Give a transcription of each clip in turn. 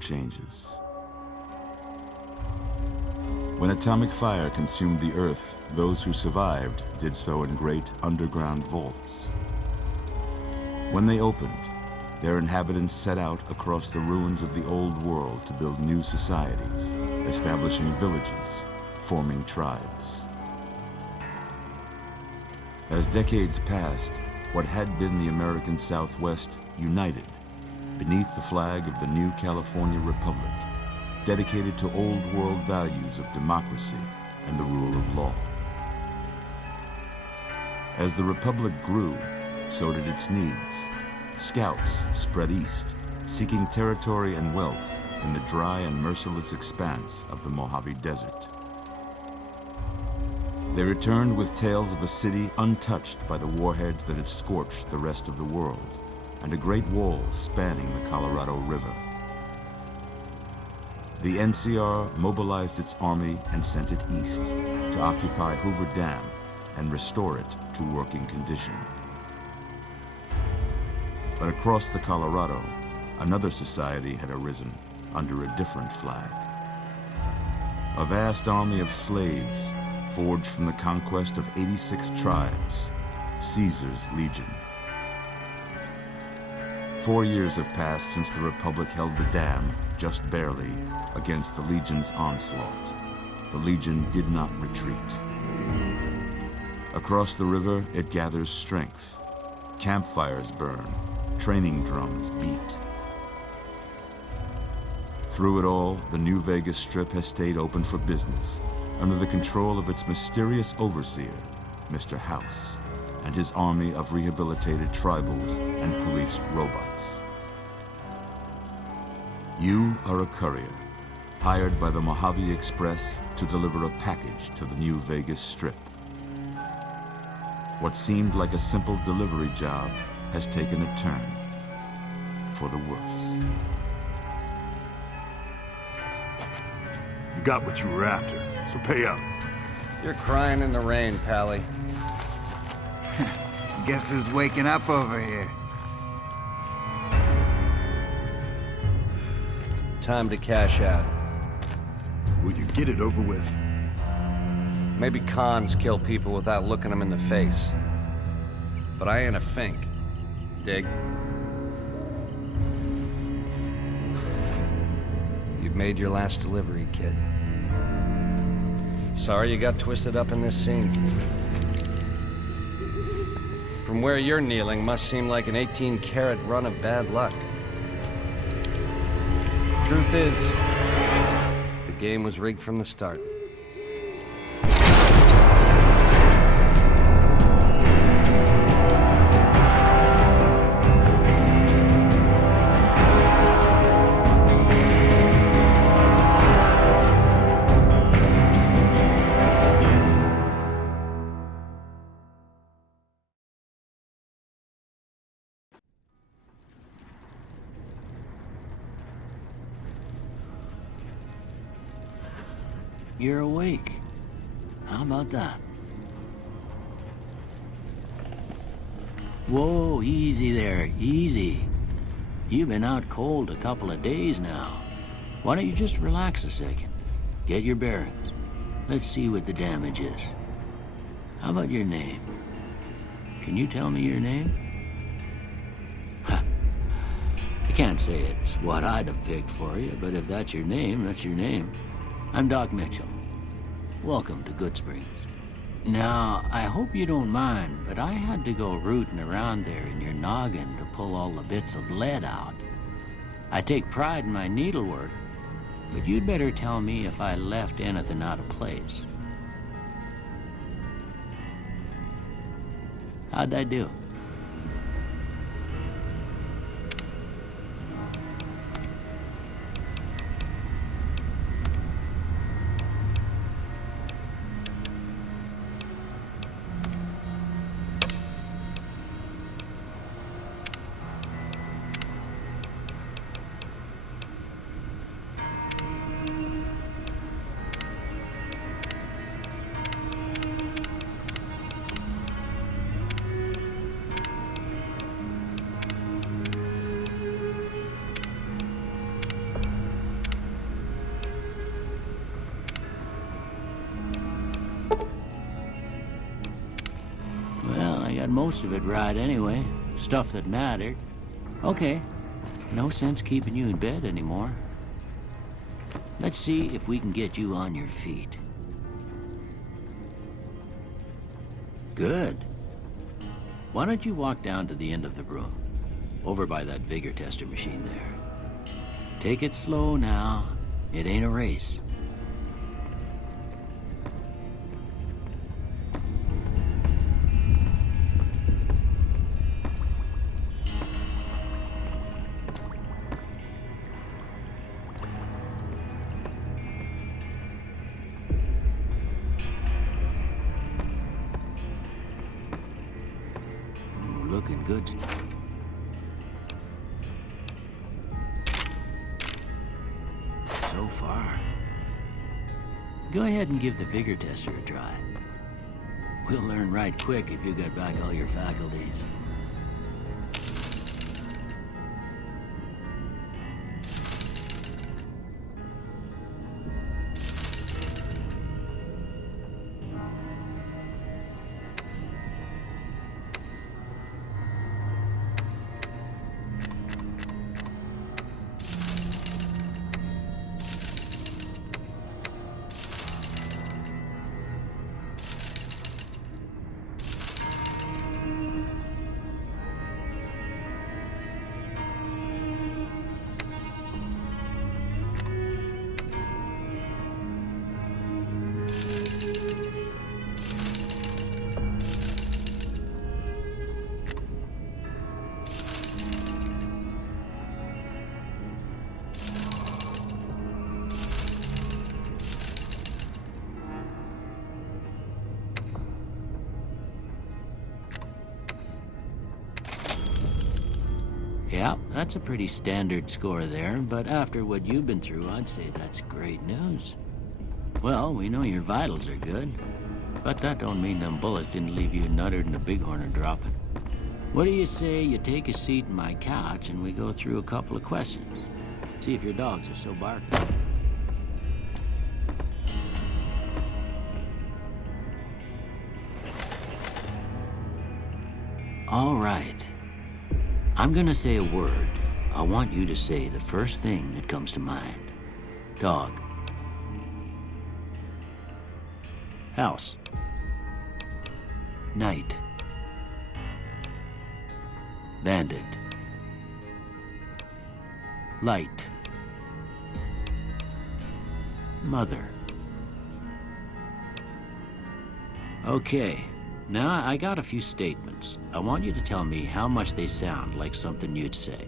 changes. When atomic fire consumed the Earth, those who survived did so in great underground vaults. When they opened, their inhabitants set out across the ruins of the old world to build new societies, establishing villages, forming tribes. As decades passed, what had been the American Southwest united beneath the flag of the new California Republic, dedicated to old world values of democracy and the rule of law. As the Republic grew, so did its needs. Scouts spread east, seeking territory and wealth in the dry and merciless expanse of the Mojave Desert. They returned with tales of a city untouched by the warheads that had scorched the rest of the world, and a great wall spanning the Colorado River. The NCR mobilized its army and sent it east to occupy Hoover Dam and restore it to working condition. But across the Colorado, another society had arisen under a different flag. A vast army of slaves forged from the conquest of 86 tribes, Caesar's Legion. 4 years have passed since the Republic held the dam, just barely, against the Legion's onslaught. The Legion did not retreat. Across the river, it gathers strength. Campfires burn, training drums beat. Through it all, the New Vegas Strip has stayed open for business, under the control of its mysterious overseer, Mr. House, and his army of rehabilitated tribals and police robots. You are a courier, hired by the Mojave Express to deliver a package to the New Vegas Strip. What seemed like a simple delivery job has taken a turn for the worse. You got what you were after, so pay up. You're crying in the rain, Pally. Guess who's waking up over here? Time to cash out. Will you get it over with? Maybe cons kill people without looking them in the face. But I ain't a fink. Dig? You've made your last delivery, kid. Sorry you got twisted up in this scene. From where you're kneeling must seem like an 18-carat run of bad luck. Truth is, the game was rigged from the start. You're awake. How about that? Whoa, easy there, easy. You've been out cold a couple of days now. Why don't you just relax a second? Get your bearings. Let's see what the damage is. How about your name? Can you tell me your name? Huh. I can't say it's what I'd have picked for you, but if that's your name, that's your name. I'm Doc Mitchell. Welcome to Goodsprings. Now, I hope you don't mind, but I had to go rooting around there in your noggin to pull all the bits of lead out. I take pride in my needlework, but you'd better tell me if I left anything out of place. How'd I do? got most of it right anyway. Stuff that mattered. Okay. No sense keeping you in bed anymore. Let's see if we can get you on your feet. Good. Why don't you walk down to the end of the room? Over by that vigor tester machine there. Take it slow now. It ain't a race. Looking good. So far. Go ahead and give the vigor tester a try. We'll learn right quick if you got back all your faculties. Yeah, that's a pretty standard score there, but after what you've been through, I'd say that's great news. Well, we know your vitals are good, but that don't mean them bullets didn't leave you nuttered and a bighorn are dropping. What do you say you take a seat in my couch and we go through a couple of questions? See if your dogs are still barking. All right. I'm gonna say a word. I want you to say the first thing that comes to mind. Dog. House. Night. Bandit. Light. Mother. Okay. Now, I got a few statements. I want you to tell me how much they sound like something you'd say.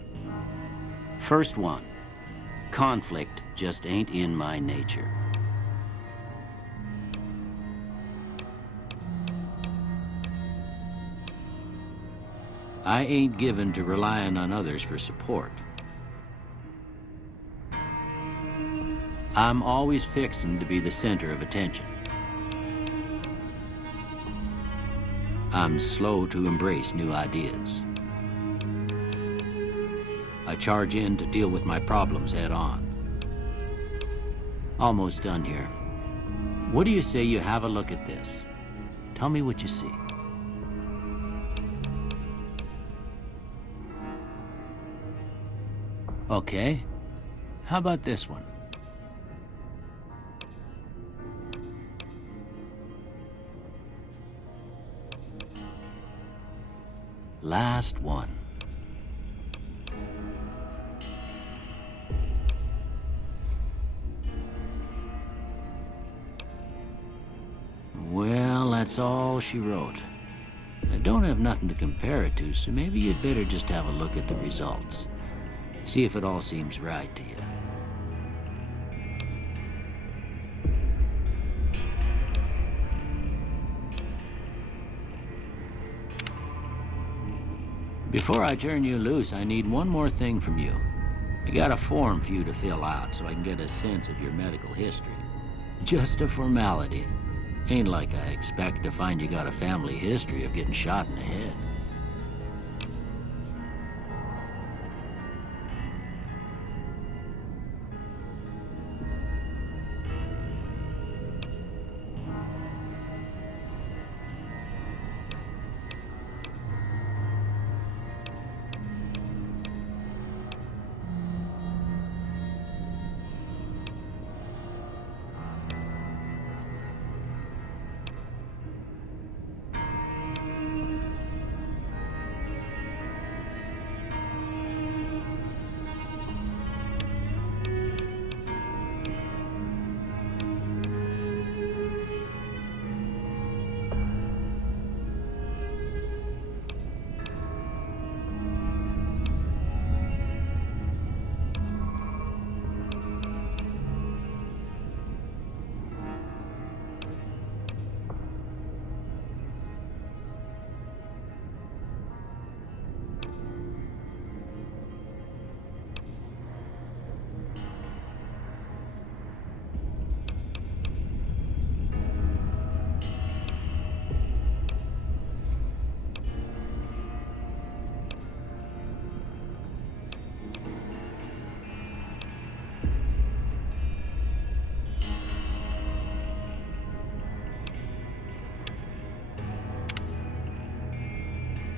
First one. Conflict just ain't in my nature. I ain't given to relying on others for support. I'm always fixing to be the center of attention. I'm slow to embrace new ideas. I charge in to deal with my problems head on. Almost done here. What do you say you have a look at this? Tell me what you see. Okay. How about this one? Last one. Well, that's all she wrote. I don't have nothing to compare it to, so maybe you'd better just have a look at the results. See if it all seems right to you. Before I turn you loose, I need one more thing from you. I got a form for you to fill out so I can get a sense of your medical history. Just a formality. Ain't like I expect to find you got a family history of getting shot in the head.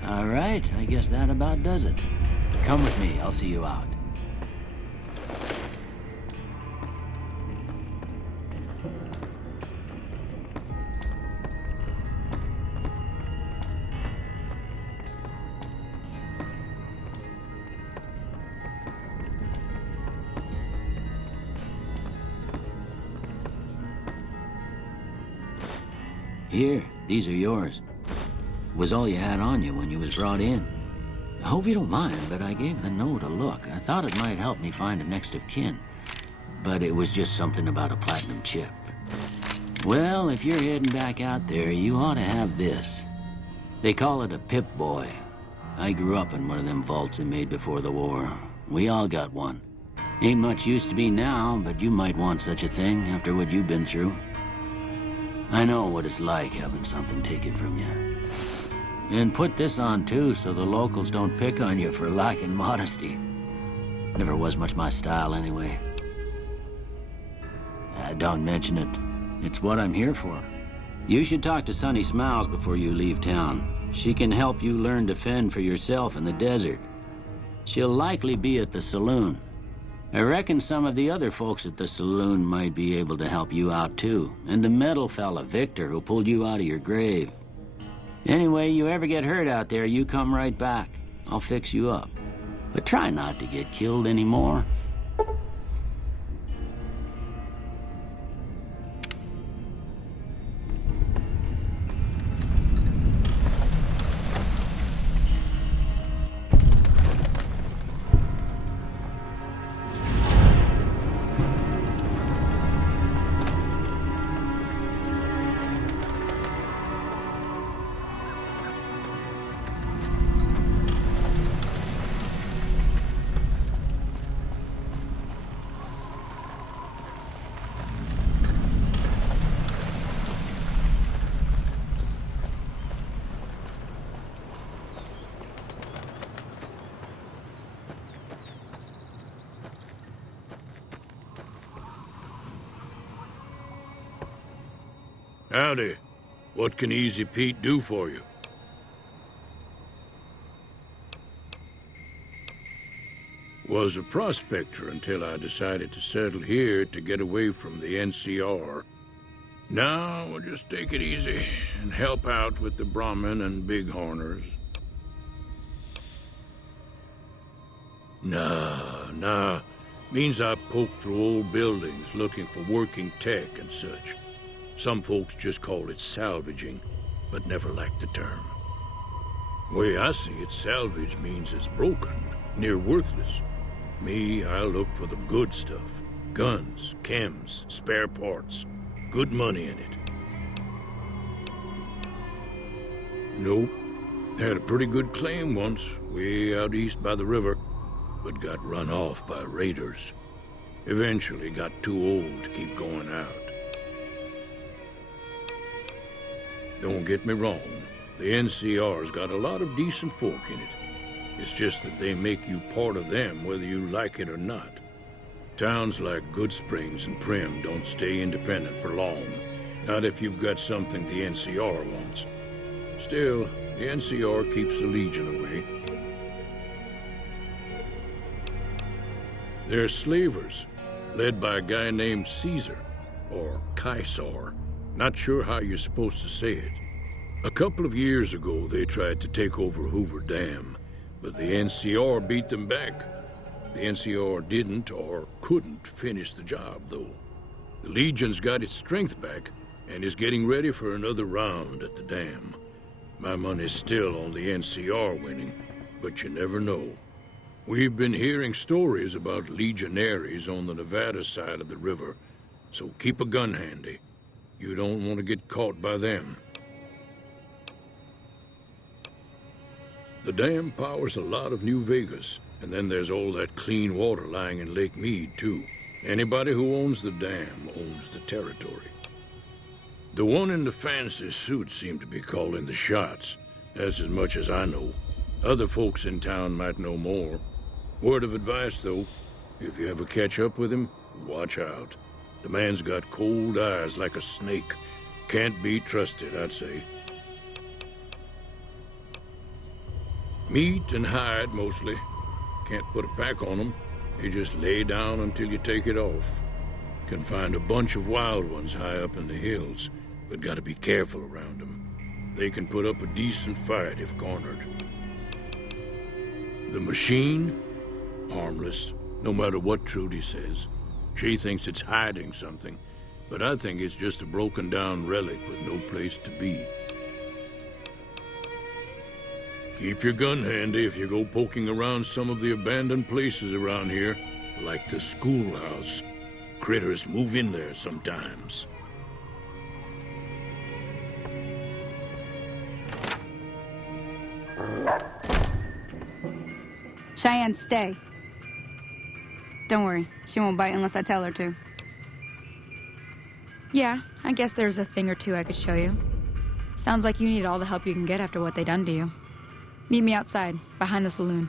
All right, I guess that about does it. Come with me, I'll see you out. Here, these are yours. Was all you had on you when you was brought in. I hope you don't mind, but I gave the note a look. I thought it might help me find a next of kin. But it was just something about a platinum chip. Well, if you're heading back out there, you ought to have this. They call it a Pip-Boy. I grew up in one of them vaults they made before the war. We all got one. Ain't much use to be now, but you might want such a thing after what you've been through. I know what it's like having something taken from you. And put this on too, so the locals don't pick on you for lacking modesty. Never was much my style anyway. Don't mention it. It's what I'm here for. You should talk to Sunny Smiles before you leave town. She can help you learn to fend for yourself in the desert. She'll likely be at the saloon. I reckon some of the other folks at the saloon might be able to help you out too. And the metal fella, Victor, who pulled you out of your grave. Anyway, you ever get hurt out there, you come right back. I'll fix you up. But try not to get killed anymore. Howdy. What can Easy Pete do for you? Was a prospector until I decided to settle here to get away from the NCR. Now, we'll just take it easy and help out with the Brahmin and Bighorners. Nah. Means I poke through old buildings looking for working tech and such. Some folks just call it salvaging, but never liked the term. Way I see it, salvage means it's broken, near worthless. Me, I look for the good stuff. Guns, chems, spare parts. Good money in it. Nope. Had a pretty good claim once, way out east by the river, but got run off by raiders. Eventually got too old to keep going out. Don't get me wrong, the NCR's got a lot of decent folk in it. It's just that they make you part of them whether you like it or not. Towns like Good Springs and Prim don't stay independent for long, not if you've got something the NCR wants. Still, the NCR keeps the Legion away. They're slavers, led by a guy named Caesar, or Caesar. Not sure how you're supposed to say it. A couple of years ago, they tried to take over Hoover Dam, but the NCR beat them back. The NCR didn't or couldn't finish the job, though. The Legion's got its strength back and is getting ready for another round at the dam. My money's still on the NCR winning, but you never know. We've been hearing stories about legionaries on the Nevada side of the river, so keep a gun handy. You don't want to get caught by them. The dam powers a lot of New Vegas, and then there's all that clean water lying in Lake Mead, too. Anybody who owns the dam owns the territory. The one in the fancy suit seemed to be calling the shots. That's as much as I know. Other folks in town might know more. Word of advice, though, if you ever catch up with him, watch out. The man's got cold eyes like a snake. Can't be trusted, I'd say. Meat and hide, mostly. Can't put a pack on them. You just lay down until you take it off. Can find a bunch of wild ones high up in the hills, but gotta be careful around them. They can put up a decent fight if cornered. The machine? Harmless, no matter what Trudy says. She thinks it's hiding something, but I think it's just a broken down relic with no place to be. Keep your gun handy if you go poking around some of the abandoned places around here, like the schoolhouse. Critters move in there sometimes. Cheyenne, stay. Don't worry, she won't bite unless I tell her to. Yeah, I guess there's a thing or two I could show you. Sounds like you need all the help you can get after what they done to you. Meet me outside, behind the saloon.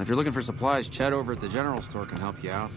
If you're looking for supplies, Chet over at the general store can help you out.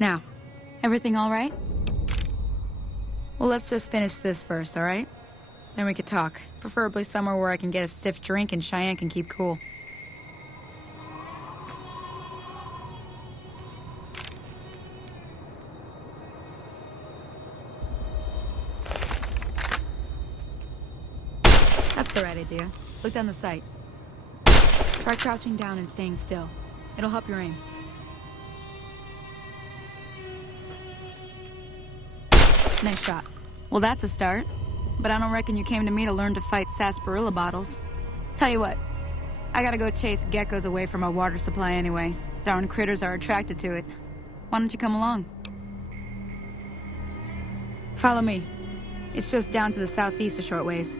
Now, everything all right? Well, let's just finish this first, all right? Then we could talk. Preferably somewhere where I can get a stiff drink and Cheyenne can keep cool. That's the right idea. Look down the sight. Try crouching down and staying still. It'll help your aim. Nice shot. Well, that's a start. But I don't reckon you came to me to learn to fight sarsaparilla bottles. Tell you what, I gotta go chase geckos away from our water supply anyway. Darn critters are attracted to it. Why don't you come along? Follow me. It's just down to the southeast a short ways.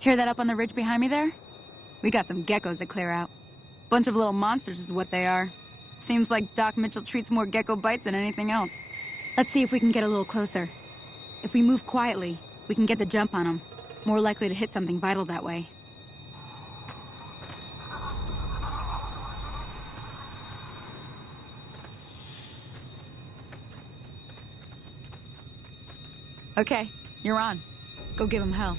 Hear that up on the ridge behind me there? We got some geckos to clear out. Bunch of little monsters is what they are. Seems like Doc Mitchell treats more gecko bites than anything else. Let's see if we can get a little closer. If we move quietly, we can get the jump on them. More likely to hit something vital that way. Okay, you're on. Go give him hell.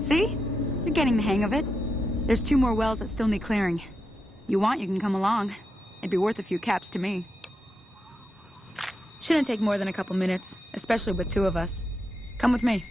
See? You're getting the hang of it. There's 2 more wells that still need clearing. You want, you can come along. It'd be worth a few caps to me. Shouldn't take more than a couple minutes, especially with 2 of us. Come with me.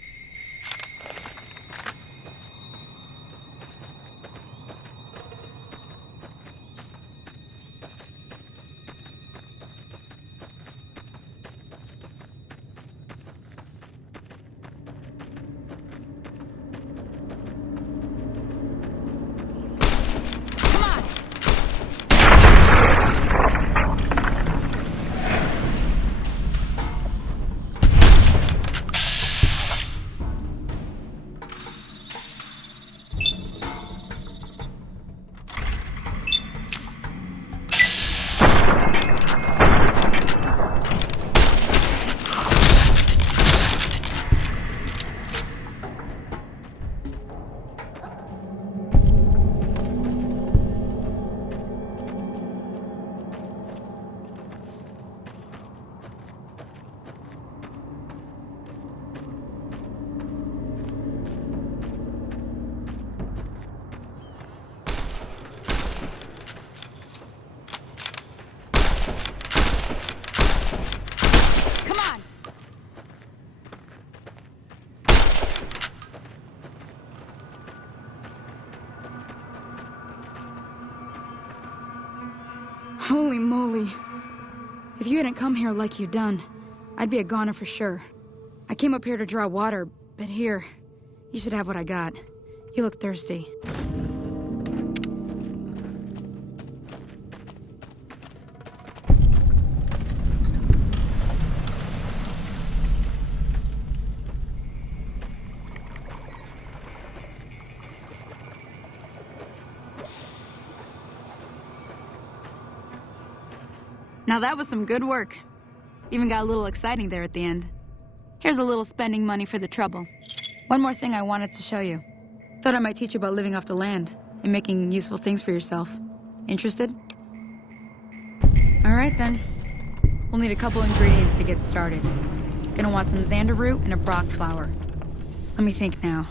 Holy moly. If you hadn't come here like you done, I'd be a goner for sure. I came up here to draw water, but here, you should have what I got. You look thirsty. Now that was some good work. Even got a little exciting there at the end. Here's a little spending money for the trouble. One more thing I wanted to show you. Thought I might teach you about living off the land and making useful things for yourself. Interested? All right then. We'll need a couple ingredients to get started. Gonna want some xander root and a brock flower. Let me think now.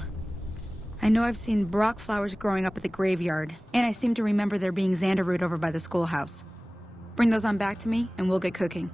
I know I've seen brock flowers growing up at the graveyard, and I seem to remember there being xander root over by the schoolhouse. Bring those on back to me, and we'll get cooking.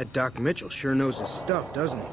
That Doc Mitchell sure knows his stuff, doesn't he?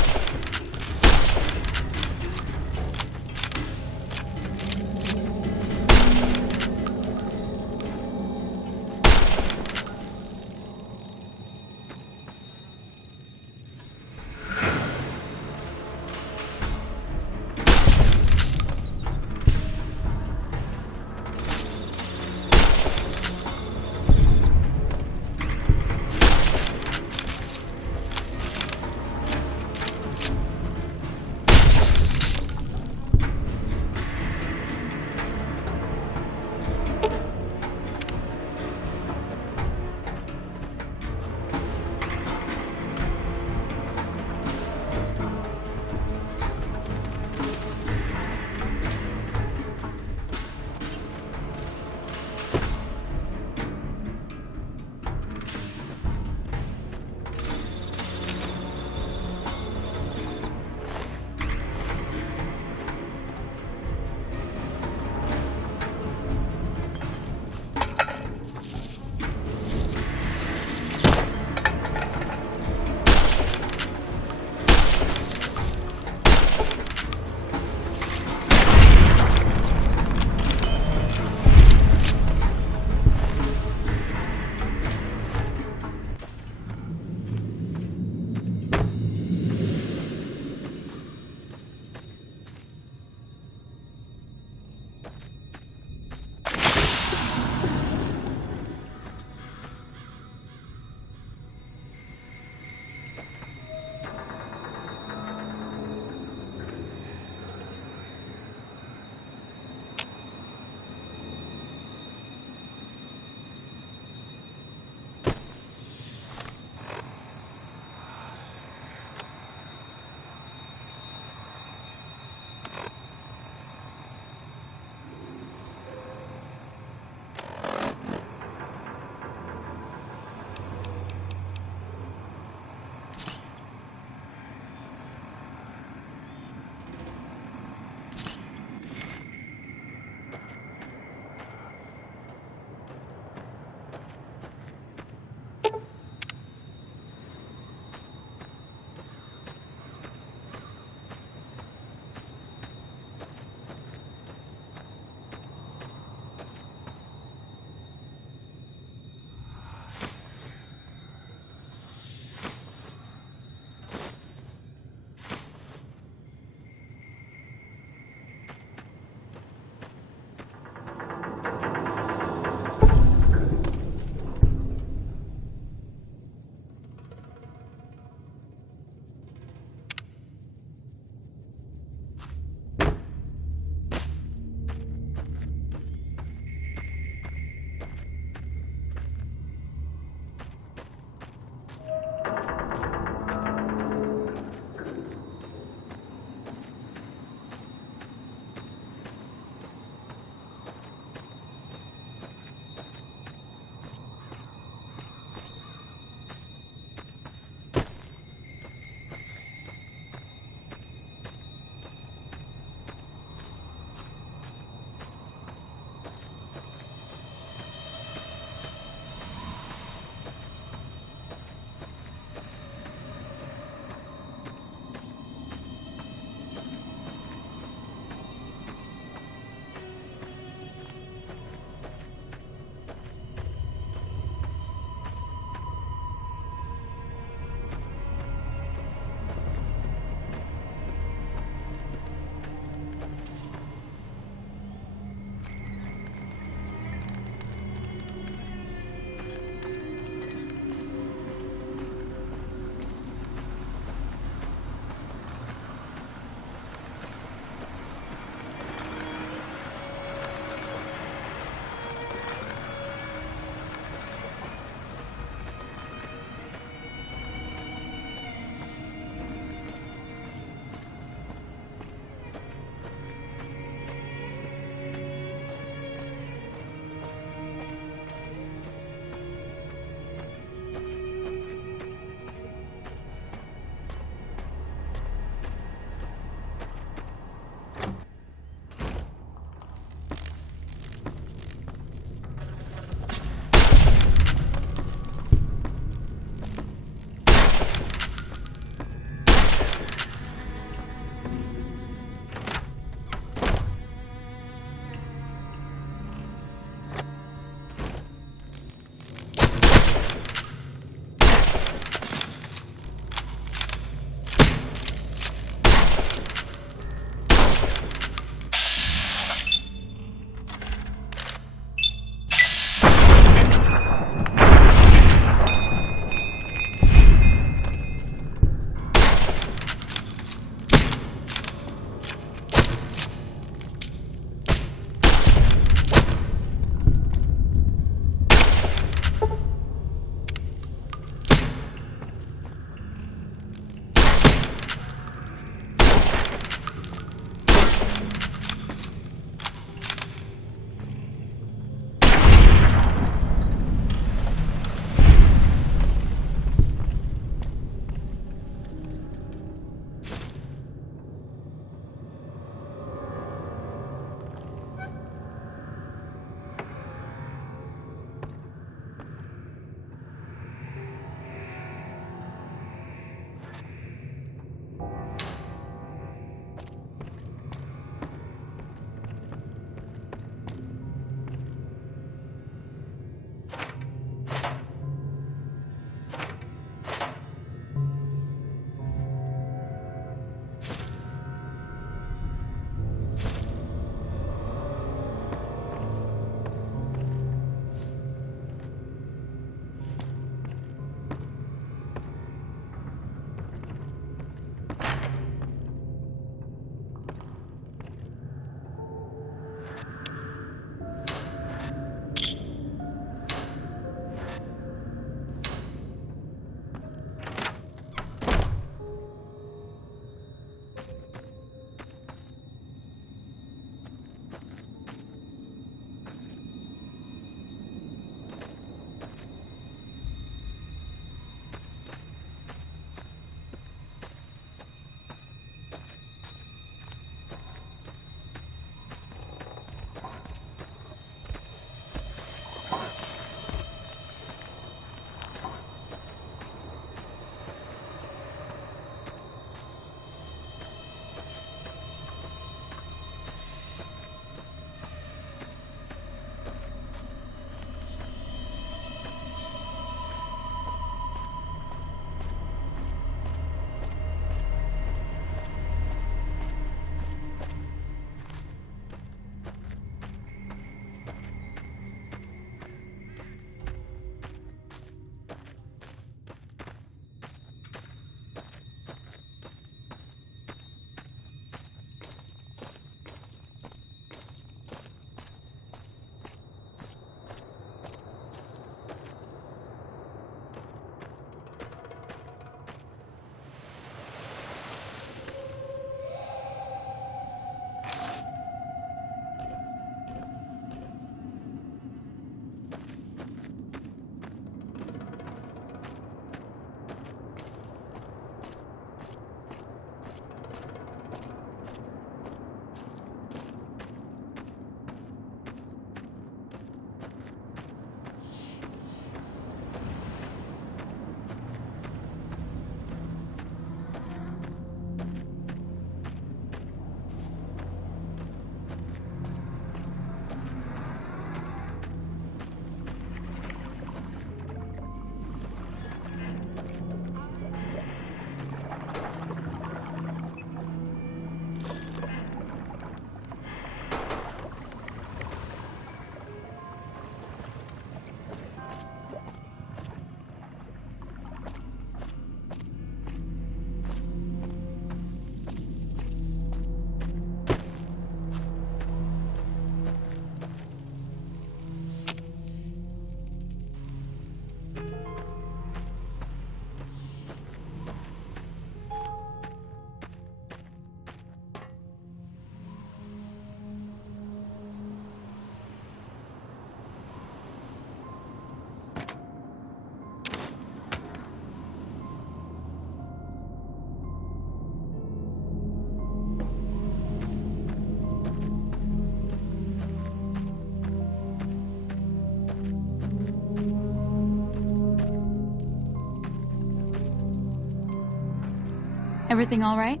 Everything all right?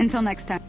Until next time.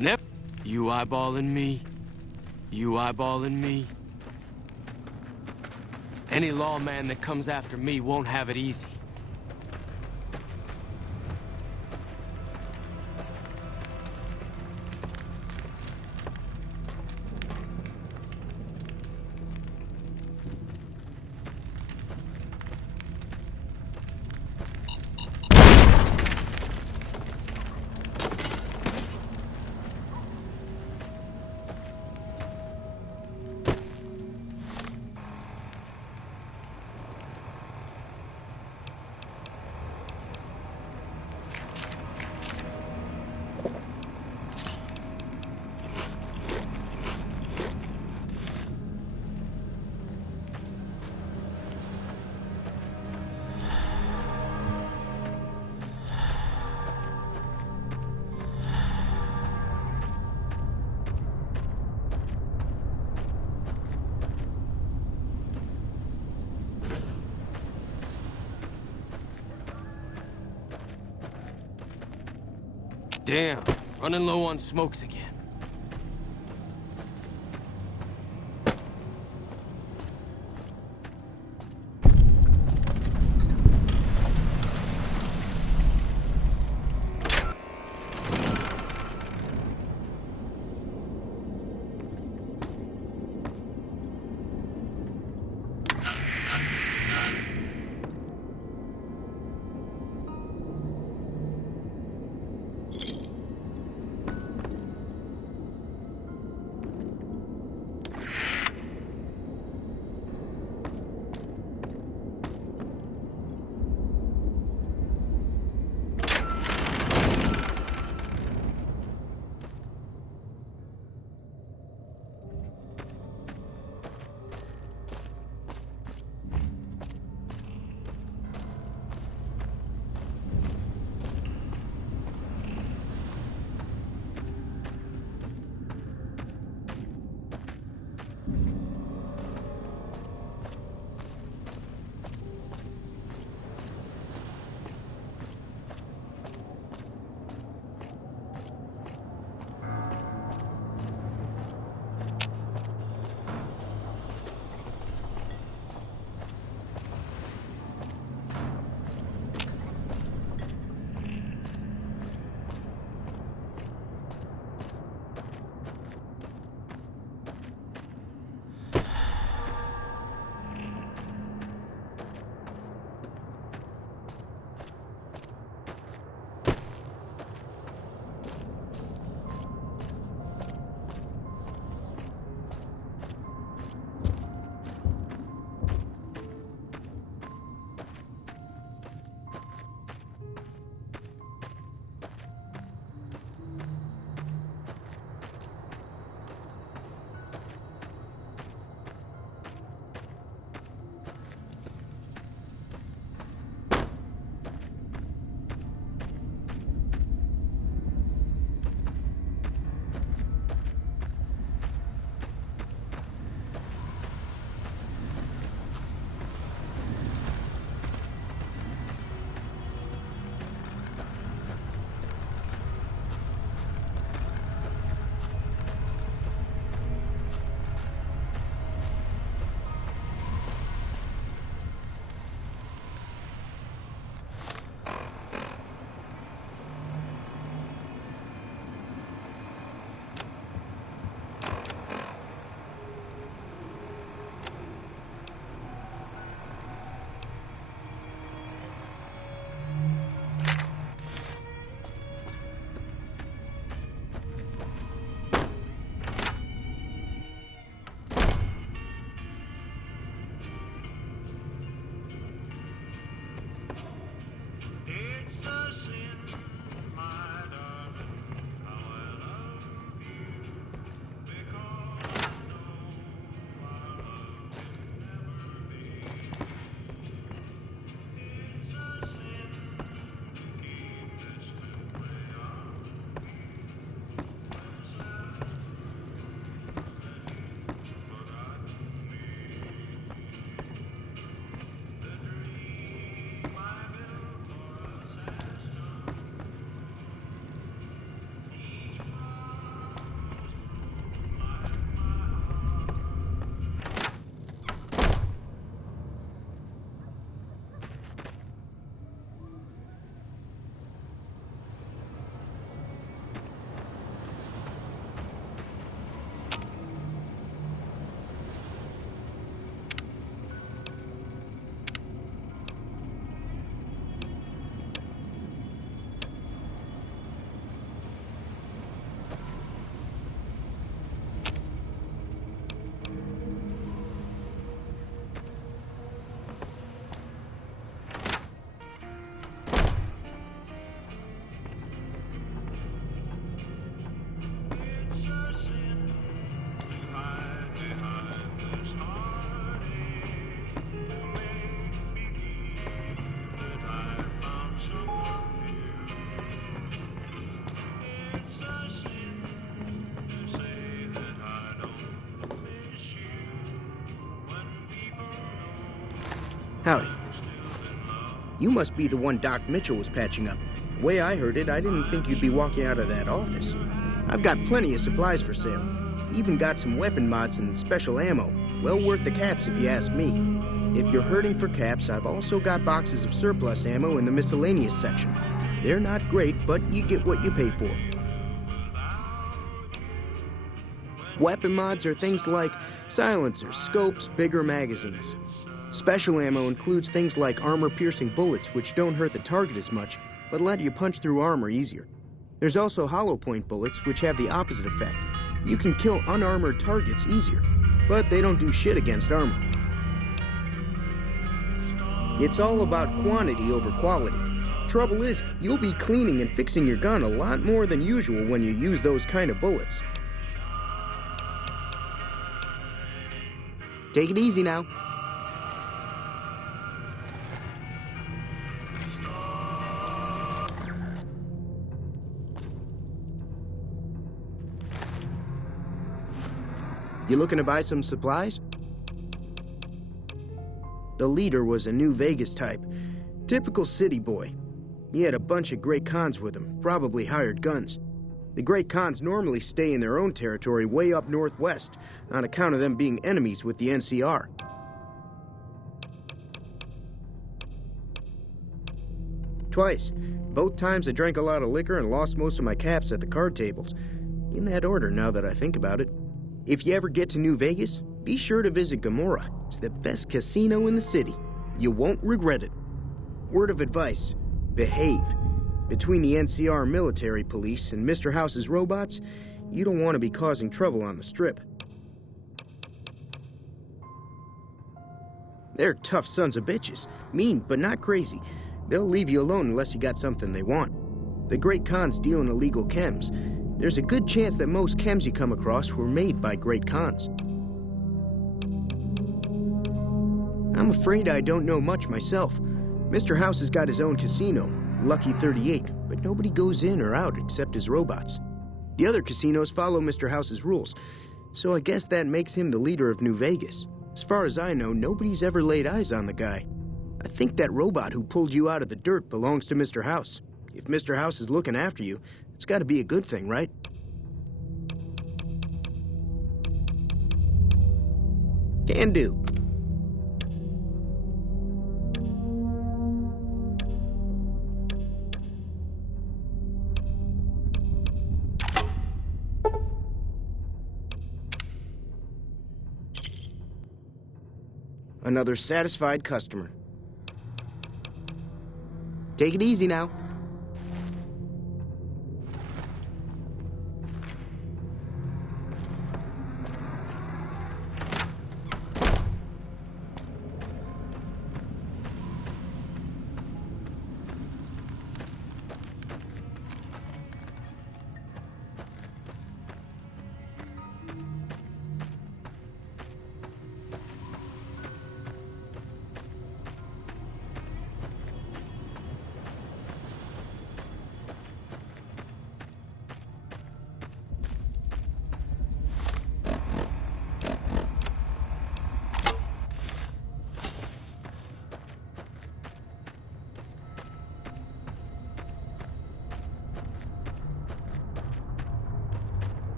Nep, you eyeballing me? You eyeballing me? Any lawman that comes after me won't have it easy. Damn, running low on smokes again. Howdy. You must be the one Doc Mitchell was patching up. The way I heard it, I didn't think you'd be walking out of that office. I've got plenty of supplies for sale. Even got some weapon mods and special ammo. Well worth the caps if you ask me. If you're hurting for caps, I've also got boxes of surplus ammo in the miscellaneous section. They're not great, but you get what you pay for. Weapon mods are things like silencers, scopes, bigger magazines. Special ammo includes things like armor-piercing bullets, which don't hurt the target as much, but let you punch through armor easier. There's also hollow-point bullets, which have the opposite effect. You can kill unarmored targets easier, but they don't do shit against armor. It's all about quantity over quality. Trouble is, you'll be cleaning and fixing your gun a lot more than usual when you use those kind of bullets. Take it easy now. You looking to buy some supplies? The leader was a New Vegas type. Typical city boy. He had a bunch of Great Khans with him, probably hired guns. The Great Khans normally stay in their own territory way up northwest, on account of them being enemies with the NCR. Twice. Both times I drank a lot of liquor and lost most of my caps at the card tables. In that order, now that I think about it. If you ever get to New Vegas, be sure to visit Gomorrah. It's the best casino in the city. You won't regret it. Word of advice, behave. Between the NCR military police and Mr. House's robots, you don't want to be causing trouble on the Strip. They're tough sons of bitches. Mean, but not crazy. They'll leave you alone unless you got something they want. The Great Khans deal in illegal chems. There's a good chance that most chems you come across were made by Great Khans. I'm afraid I don't know much myself. Mr. House has got his own casino, Lucky 38, but nobody goes in or out except his robots. The other casinos follow Mr. House's rules, so I guess that makes him the leader of New Vegas. As far as I know, nobody's ever laid eyes on the guy. I think that robot who pulled you out of the dirt belongs to Mr. House. If Mr. House is looking after you, it's got to be a good thing, right? Can do. Another satisfied customer. Take it easy now.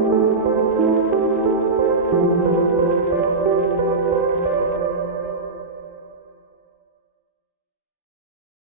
you.